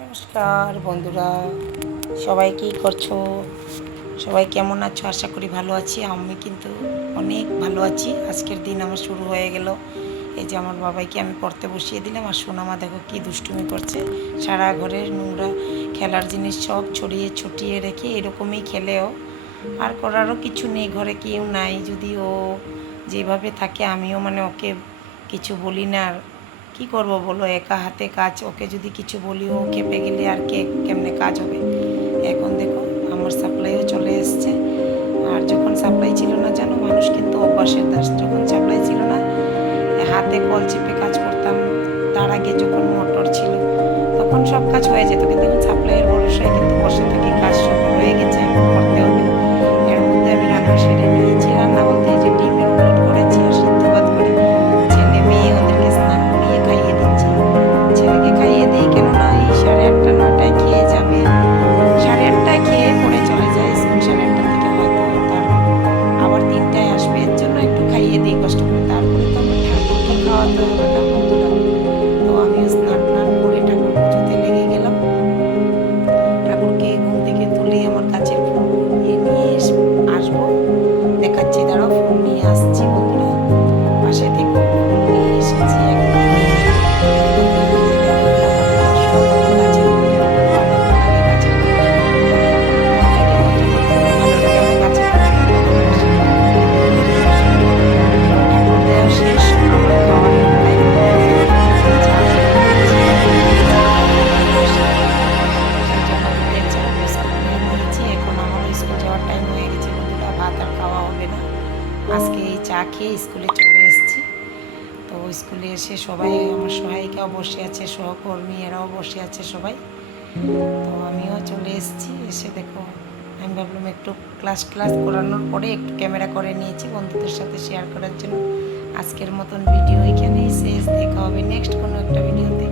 নমস্কার বন্ধুরা, সবাই কী করছো? সবাই কেমন আছো? আশা করি ভালো আছি। আমি কিন্তু অনেক ভালো আছি। আজকের দিন আমার শুরু হয়ে গেল। এই যে আমার বাবাইকে আমি পড়তে বসিয়ে দিলাম, আর সোনামা দেখো কী দুষ্টুমি করছে। সারা ঘরের নোংরা খেলার জিনিস সব ছড়িয়ে ছটিয়ে রেখে এরকমই খেলেও, আর করারও কিছু নেই, ঘরে কেউ নাই। যদি ও যেভাবে থাকে আমিও ওকে কিছু বলি না। আর কী করবো বলো, একা হাতে কাজ, ওকে যদি কিছু বলি ও খেপে গেলে আর কেমনে কাজ হবে। এখন দেখো আমার সাপ্লাইও চলে এসছে। আর যখন সাপ্লাই ছিল না জানো, মানুষ কিন্তু অভ্যাসের দাস। যখন সাপ্লাই ছিল না হাতে কল চেপে কাজ করতাম। তার আগে যখন মোটর ছিল তখন সব কাজ হয়ে যেত, কিন্তু এখন সাপ্লাইয়ের ভরসায় কিন্তু বসে থাকি। কাজ সব হয়ে গেছে, এখন করতে হবে। এর মধ্যে আমি রান্না সেরে নিয়েছি। রান্না বলতে এই যে ডিমের অমলেট করেছি আর সিদ্ধ ভাত করে ছেলে মেয়ে ওদেরকে স্নান করিয়ে খাইয়ে দিচ্ছি। ছেলেকে খাইয়ে দিই, কেননা এই 8:30 9টায় খেয়ে যাবে। 8:30টায় খেয়ে পড়ে চলে যায় স্কুল, 8:30 থেকে হয়তো তার আবার 3টায় আসবে। এর জন্য একটু খাইয়ে দিই কষ্ট করে। তারপরে তো আমার ঠাকুরকে খাওয়াতে হবে না বন্ধুরা। তো আমিও স্নান টান করে ঠাকুর পুজোতে লেগে গেলাম। ঠাকুরকে ঘুম থেকে তুলে আমার গাছের ফুল নিয়ে আসবো। দেখাচ্ছি, দাঁড়াও, ফুল নিয়ে আসছি বন্ধুরা, পাশে থেকে ফুল নিয়ে এসেছি একদম। এই যে দেখো, এগুলো আমার সব গাছের ফুল। ভালো লাগে গাছের ফুল, মনটাকে মনটা খুব ভালো লাগে। আমি গাছের ফুল খুব ভালোবাসি। এবার ঠাকুর দেওয়া শেষ, আমার খাওয়ানোর টাইম। চা করে নিয়েছি, সেই জন্য দুধের চা বিস্কুট নিয়ে নিয়েছি। এখন আমারও স্কুল যাওয়ার টাইম হয়ে গেছে বন্ধুরা, ভাত আর খাওয়া হবে না। আজকে এই চা খেয়ে স্কুলে চলে এসেছি। তো স্কুলে এসে সবাই, আমার সহায়িকাও বসে আছে, সহকর্মী এরাও বসে আছে সবাই। তো আমিও চলে এসেছি। এসে দেখো আমি ভাবলাম একটু ক্লাস করানোর পরে একটু ক্যামেরা করে নিয়েছি বন্ধুদের সাথে শেয়ার করার জন্য। আজকের মতন ভিডিও এখানেই শেষ। দেখা হবে নেক্সট কোনো একটা ভিডিওতে।